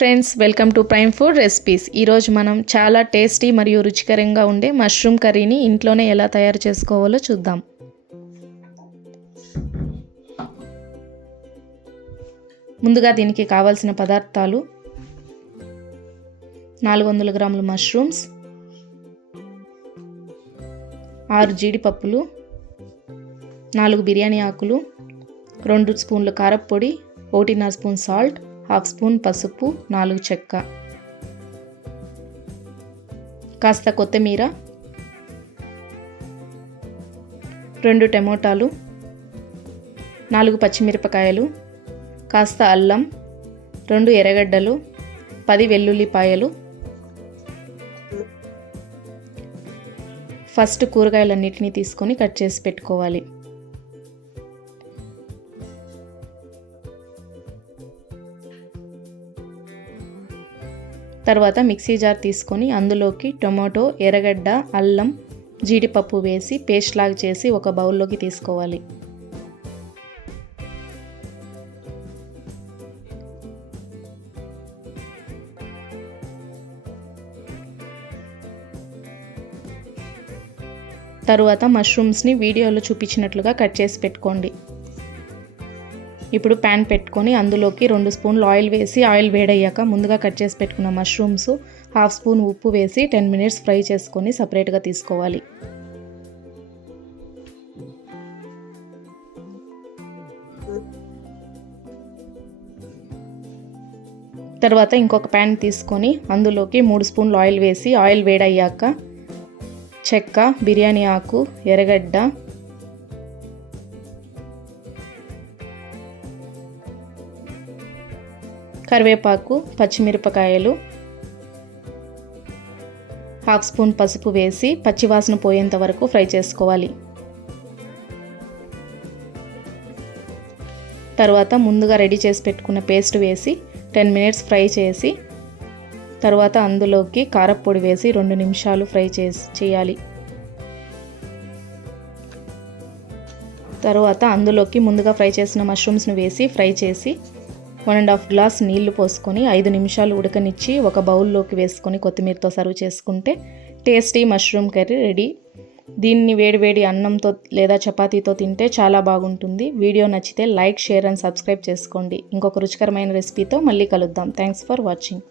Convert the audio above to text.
Friends, welcome to prime food recipes. ఈరోజు మనం చాలా టేస్టీ మరియు రుచికరంగా ఉండే మష్రూమ్ కర్రీని ఇంట్లోనే ఎలా తయారు చేసుకోవాలో చూద్దాం. ముందుగా దీనికి కావాల్సిన పదార్థాలు: 400 గ్రాముల మష్రూమ్స్, 6 జీడిపప్పులు, 4 బిర్యానీ ఆకులు, 2 స్పూన్ల కారప్పొడి, 1.5 స్పూన్ సాల్ట్, 1/2 స్పూన్ పసుపు, 4 చెక్క, కాస్త కొత్తిమీర, 2 టమోటాలు, 4 పచ్చిమిరపకాయలు, కాస్త అల్లం, 2 ఎర్రగడ్డలు, 10 వెల్లుల్లిపాయలు. ఫస్ట్ కూరగాయలన్నిటిని తీసుకొని కట్ చేసి పెట్టుకోవాలి. తర్వాత మిక్సీ జార్ తీసుకొని అందులోకి టొమాటో, ఎర్రగడ్డ, అల్లం, జీడిపప్పు వేసి పేస్ట్ లాగా చేసి ఒక బౌల్లోకి తీసుకోవాలి. తరువాత మష్రూమ్స్ని వీడియోలో చూపించినట్లుగా కట్ చేసి పెట్టుకోండి. ఇప్పుడు ప్యాన్ పెట్టుకొని అందులోకి 2 స్పూన్లు ఆయిల్ వేసి ఆయిల్ వేడయ్యాక ముందుగా కట్ చేసి పెట్టుకున్న మష్రూమ్స్, 1/2 స్పూన్ ఉప్పు వేసి 10 మినిట్స్ ఫ్రై చేసుకొని సపరేట్గా తీసుకోవాలి. తర్వాత ఇంకొక ప్యాన్ తీసుకొని అందులోకి 3 స్పూన్లు ఆయిల్ వేసి ఆయిల్ వేడయ్యాక చెక్క, బిర్యానీ ఆకు, ఎర్రగడ్డ, కరివేపాకు, పచ్చిమిరపకాయలు, 1/2 స్పూన్ పసుపు వేసి పచ్చివాసన పోయేంత వరకు ఫ్రై చేసుకోవాలి. తర్వాత ముందుగా రెడీ చేసి పెట్టుకున్న పేస్ట్ వేసి 10 మినిట్స్ ఫ్రై చేసి తర్వాత అందులోకి కారప్పొడి వేసి 2 నిమిషాలు ఫ్రై చేయాలి. తర్వాత అందులోకి ముందుగా ఫ్రై చేసిన మష్రూమ్స్ను వేసి ఫ్రై చేసి 1.5 గ్లాస్ నీళ్లు పోసుకొని 5 నిమిషాలు ఉడకనిచ్చి ఒక బౌల్లోకి వేసుకొని కొత్తిమీరతో సర్వ్ చేసుకుంటే టేస్టీ మష్రూమ్ కర్రీ రెడీ. దీన్ని వేడివేడి అన్నంతో లేదా చపాతీతో తింటే చాలా బాగుంటుంది. వీడియో నచ్చితే లైక్, షేర్ అండ్ సబ్స్క్రైబ్ చేసుకోండి. ఇంకొక రుచికరమైన రెసిపీతో మళ్ళీ కలుద్దాం. Thanks for watching.